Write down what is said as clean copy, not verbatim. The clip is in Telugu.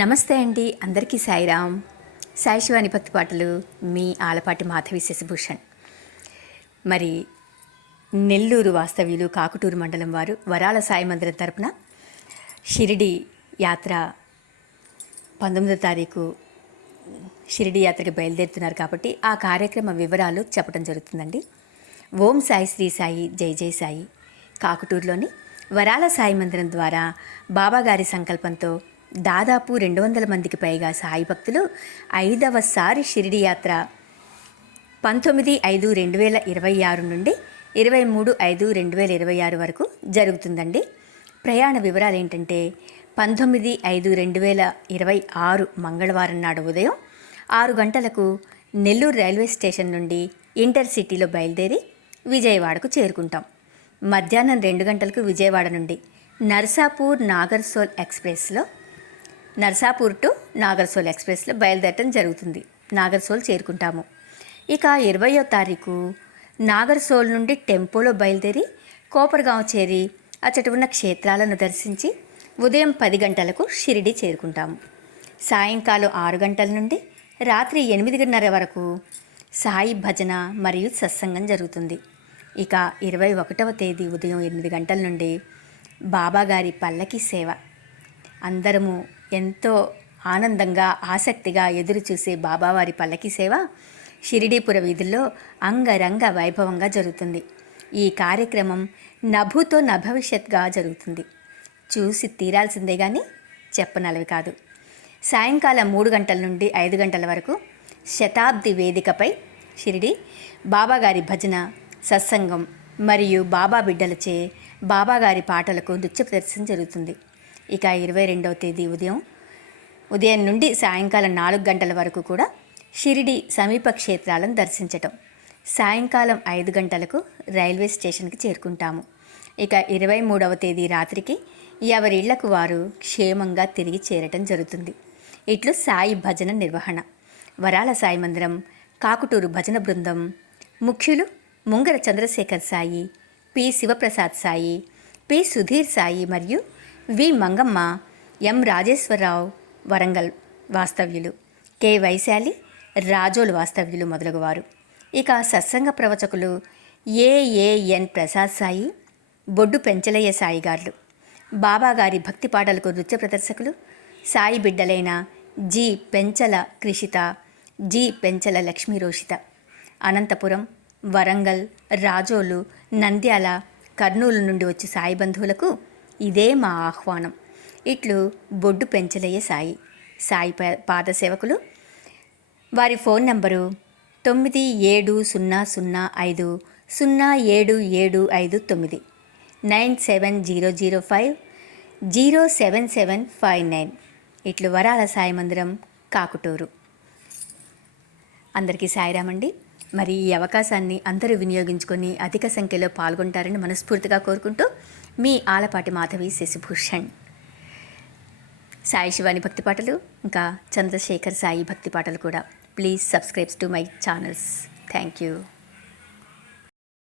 నమస్తే అండి, అందరికీ సాయిరామ్. సాయి శివాని భక్తి పాటలు మీ ఆలపాటి మాధవి శశిభూషణ్. మరి నెల్లూరు వాస్తవ్యులు కాకుటూరు మండలం వారు వరాల సాయి మందిరం తరపున షిరిడి యాత్ర 19వ తారీఖు షిరిడి యాత్రకి బయలుదేరుతున్నారు కాబట్టి ఆ కార్యక్రమ వివరాలు చెప్పడం జరుగుతుందండి. ఓం సాయి శ్రీ సాయి జై జై సాయి కాకుటూరులోని వరాల సాయి మందిరం ద్వారా బాబాగారి సంకల్పంతో దాదాపు 200 మందికి పైగా సాయి భక్తులు 5వసారి షిరిడి యాత్ర 19/5/2026 నుండి 23/5/2026 వరకు జరుగుతుందండి. ప్రయాణ వివరాలు ఏంటంటే 19/5/2026 మంగళవారం నాడు ఉదయం 6 గంటలకు నెల్లూరు రైల్వే స్టేషన్ నుండి ఇంటర్సిటీలో బయలుదేరి విజయవాడకు చేరుకుంటాం. మధ్యాహ్నం 2 గంటలకు విజయవాడ నుండి నర్సాపూర్ నాగర్సోల్ ఎక్స్ప్రెస్లో నర్సాపూర్ టు నాగర్సోల్ ఎక్స్ప్రెస్లో బయలుదేరటం జరుగుతుంది. నాగర్సోల్ చేరుకుంటాము. ఇక 20వ తారీఖు నాగర్సోల్ నుండి టెంపోలో బయలుదేరి కోపర్గాం చేరి అచ్చట ఉన్న క్షేత్రాలను దర్శించి ఉదయం 10 గంటలకు షిరిడి చేరుకుంటాము. సాయంకాలం 6 గంటల నుండి రాత్రి 8:30 వరకు సాయి భజన మరియు సత్సంగం జరుగుతుంది. ఇక 21వ తేదీ ఉదయం 8 గంటల నుండి బాబాగారి పల్లకి సేవ. అందరము ఎంతో ఆనందంగా ఆసక్తిగా ఎదురు చూసే బాబావారి పల్లకి సేవ షిరిడీపుర వీధుల్లో అంగరంగ వైభవంగా జరుగుతుంది. ఈ కార్యక్రమం నభూతో నభవిష్యత్గా జరుగుతుంది. చూసి తీరాల్సిందే కానీ చెప్పనలవి కాదు. సాయంకాలం 3 గంటల నుండి 5 గంటల వరకు శతాబ్ది వేదికపై షిరిడి బాబాగారి భజన సత్సంగం మరియు బాబా బిడ్డలచే బాబాగారి పాటలకు నృత్య ప్రదర్శన జరుగుతుంది. ఇక 22వ తేదీ ఉదయం నుండి సాయంకాలం 4 గంటల వరకు కూడా షిరిడి సమీప క్షేత్రాలను దర్శించటం. సాయంకాలం 5 గంటలకు రైల్వే స్టేషన్కి చేరుకుంటాము. ఇక 23వ తేదీ రాత్రికి ఎవరిళ్లకు వారు క్షేమంగా తిరిగి చేరటం జరుగుతుంది. ఇట్లు సాయి భజన నిర్వహణ. వరాల సాయి మందిరం కాకుటూరు భజన బృందం ముఖ్యులు ముంగర చంద్రశేఖర్ సాయి, పి శివప్రసాద్ సాయి, పి సుధీర్ సాయి మరియు వి మంగమ్మ, ఎం రాజేశ్వరరావు వరంగల్ వాస్తవ్యులు, కె వైశాలి రాజోలు వాస్తవ్యులు మొదలగువారు. ఇక సత్సంగ ప్రవచకులు ఏఎన్ ప్రసాద్ సాయి, బొడ్డు పెంచలయ్య సాయి గారు. బాబాగారి భక్తి పాటలకు నృత్య ప్రదర్శకులు సాయి బిడ్డలైన జి పెంచల కృషిత, జి పెంచల లక్ష్మీ రోషిత. అనంతపురం, వరంగల్, రాజోలు, నంద్యాల, కర్నూలు నుండి వచ్చి సాయి బంధువులకు ఇదే మా ఆహ్వానం. ఇట్లు బొడ్డు పెంచలయ్య సాయి. సాయి పాద సేవకులు. వారి ఫోన్ నంబరు 9700500775 9700507759. ఇట్లు వరాల సాయి మందిరం కాకుటూరు. అందరికీ సాయిరామండి. మరి ఈ అవకాశాన్ని అందరూ వినియోగించుకొని అధిక సంఖ్యలో పాల్గొంటారని మనస్ఫూర్తిగా కోరుకుంటూ మీ ఆలపాటి మాధవి శశిభూషణ్. సాయి శివాని భక్తి పాటలు ఇంకా చంద్రశేఖర్ సాయి భక్తి పాటలు కూడా. Please subscribe to my channels. Thank you.